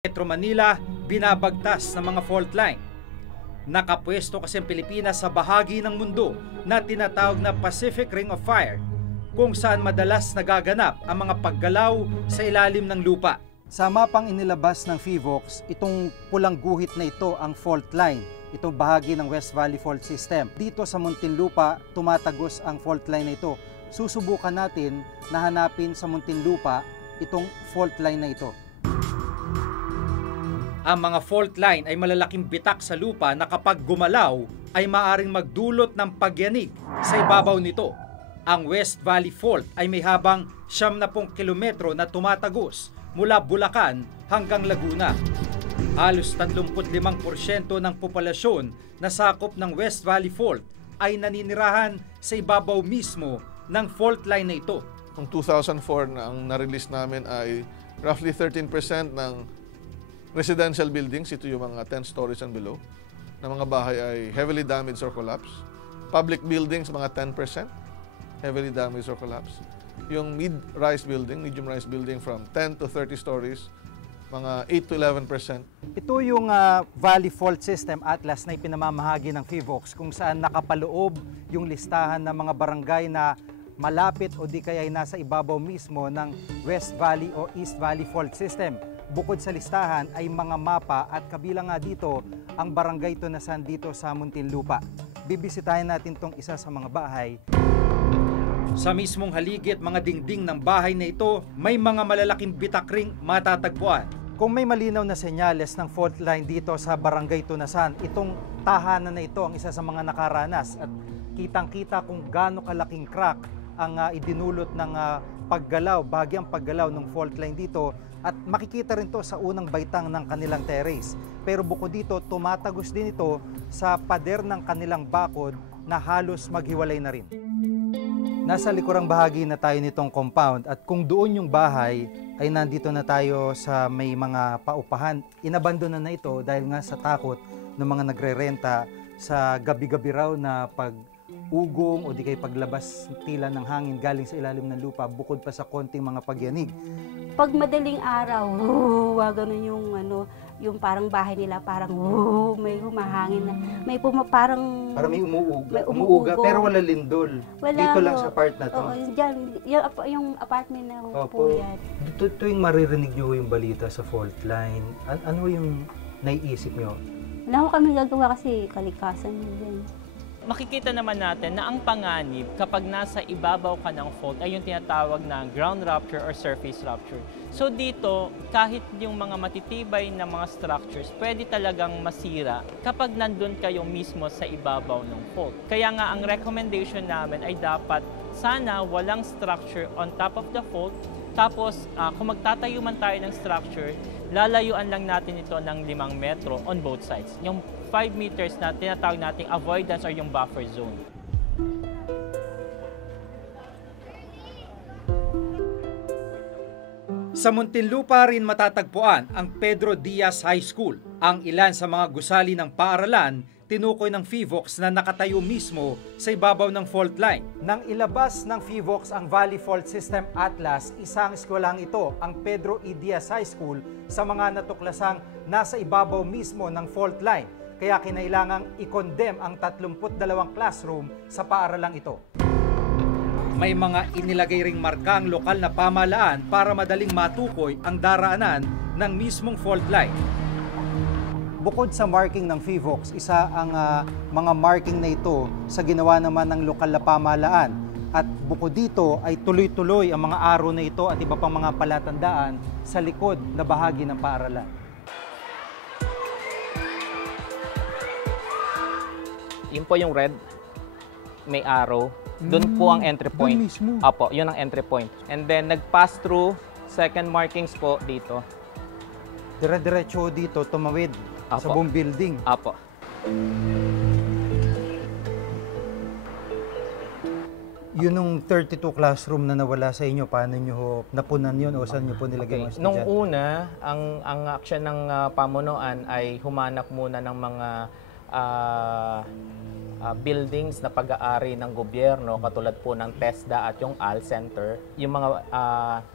Metro Manila, binabagtas ng mga fault line. Nakapwesto kasi ang Pilipinas sa bahagi ng mundo na tinatawag na Pacific Ring of Fire, kung saan madalas nagaganap ang mga paggalaw sa ilalim ng lupa. Sa mapang inilabas ng PHIVOLCS, itong pulang guhit na ito ang fault line, itong bahagi ng West Valley Fault System. Dito sa Muntinlupa, tumatagos ang fault line na ito. Susubukan natin na hanapin sa Muntinlupa itong fault line na ito. Ang mga fault line ay malalaking bitak sa lupa na kapag gumalaw ay maaring magdulot ng pagyanig sa ibabaw nito. Ang West Valley Fault ay may habang 70 kilometro na tumatagos mula Bulacan hanggang Laguna. Halos 35% ng populasyon na sakop ng West Valley Fault ay naninirahan sa ibabaw mismo ng fault line na ito. Noong 2004 na ang na-release namin ay roughly 13% ng residential buildings, ito yung mga 10 stories and below, na mga bahay ay heavily damaged or collapsed. Public buildings, mga 10%, heavily damaged or collapsed. Yung mid-rise building, medium-rise building from 10 to 30 stories, mga 8 to 11%. Ito yung Valley Fault System Atlas na ipinamamahagi ng PHIVOLCS, kung saan nakapaloob yung listahan ng mga barangay na malapit o di kaya ay nasa ibabaw mismo ng West Valley o East Valley Fault System. Bukod sa listahan ay mga mapa at kabilang nga dito ang barangay ito na saan dito sa Muntinlupa. Bibisitahin natin tong isa sa mga bahay. Sa mismong haligit mga dingding ng bahay na ito, may mga malalaking bitakring matatagpuan. Kung may malinaw na senyales ng fault line dito sa barangay Tunasan, itong tahanan na ito ang isa sa mga nakaranas at kitang-kita kung gaano kalaking crack ang idinulot ng paggalaw, bahagyang paggalaw ng fault line dito. At makikita rin to sa unang baitang ng kanilang terrace. Pero bukod dito, tumatagos din ito sa pader ng kanilang bakod na halos maghiwalay na rin. Nasa likurang bahagi na tayo nitong compound at kung doon yung bahay ay nandito na tayo sa may mga paupahan. Inabandona na ito dahil nga sa takot ng mga nagrerenta sa gabi-gabi raw na pag-ugong o di kay paglabas tila ng hangin galing sa ilalim ng lupa bukod pa sa konting mga pagyanig. Pag madaling araw, ganun yung parang bahay nila, parang may humahangin na, parang may umuuga, pero wala lindol. Dito lang sa part na to. Oo, dyan, yung apartment na po yan. Tuwing maririnig nyo yung balita sa fault line, ano yung naiisip nyo? Wala ko kami gagawa kasi kalikasan din. Makikita naman natin na ang panganib kapag nasa ibabaw ka ng fault ay yung tinatawag na ground rupture or surface rupture. So dito, kahit yung mga matitibay na mga structures, pwede talagang masira kapag nandun kayo mismo sa ibabaw ng fault. Kaya nga ang recommendation namin ay dapat sana walang structure on top of the fault. Tapos kung magtatayo man tayo ng structure, lalayuan lang natin ito ng 5 metro on both sides. Yung 5 meters na tinatawag nating avoidance or yung buffer zone. Sa Muntinlupa rin matatagpuan ang Pedro Diaz High School. Ang ilan sa mga gusali ng paaralan tinukoy ng PHIVOLCS na nakatayo mismo sa ibabaw ng fault line. Nang ilabas ng PHIVOLCS ang Valley Fault System Atlas, isang eskwelang ito, ang Pedro E. Diaz High School, sa mga natuklasang nasa ibabaw mismo ng fault line. Kaya kinailangang i-condemn ang 32 classroom sa paaralang ito. May mga inilagay ring marka ang lokal na pamahalaan para madaling matukoy ang daraanan ng mismong fault line. Bukod sa marking ng PHIVOLCS, isa ang mga marking na ito sa ginawa naman ng lokal na pamahalaan. At bukod dito ay tuloy-tuloy ang mga araw na ito at iba pang mga palatandaan sa likod na bahagi ng paaralan. Yun po yung red, may arrow. Doon po ang entry point. Doon mismo? Apo, yun ang entry point. And then nag-pass through, second markings po dito. Dire-diretso dito, tumawid sa buong building. Apo. Yun yung 32 classroom na nawala sa inyo, paano nyo napunan yun o saan nyo po nilagay mga estudyante? Nung una, ang action ng pamunuan ay humanap muna ng mga buildings na pag-aari ng gobyerno katulad po ng TESDA at yung AL Center, yung mga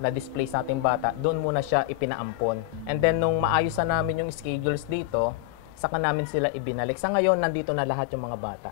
na-displace nating bata, doon muna siya ipinaampon. And then nung maayos na namin yung schedules dito, saka namin sila ibinalik. Sa ngayon, nandito na lahat yung mga bata.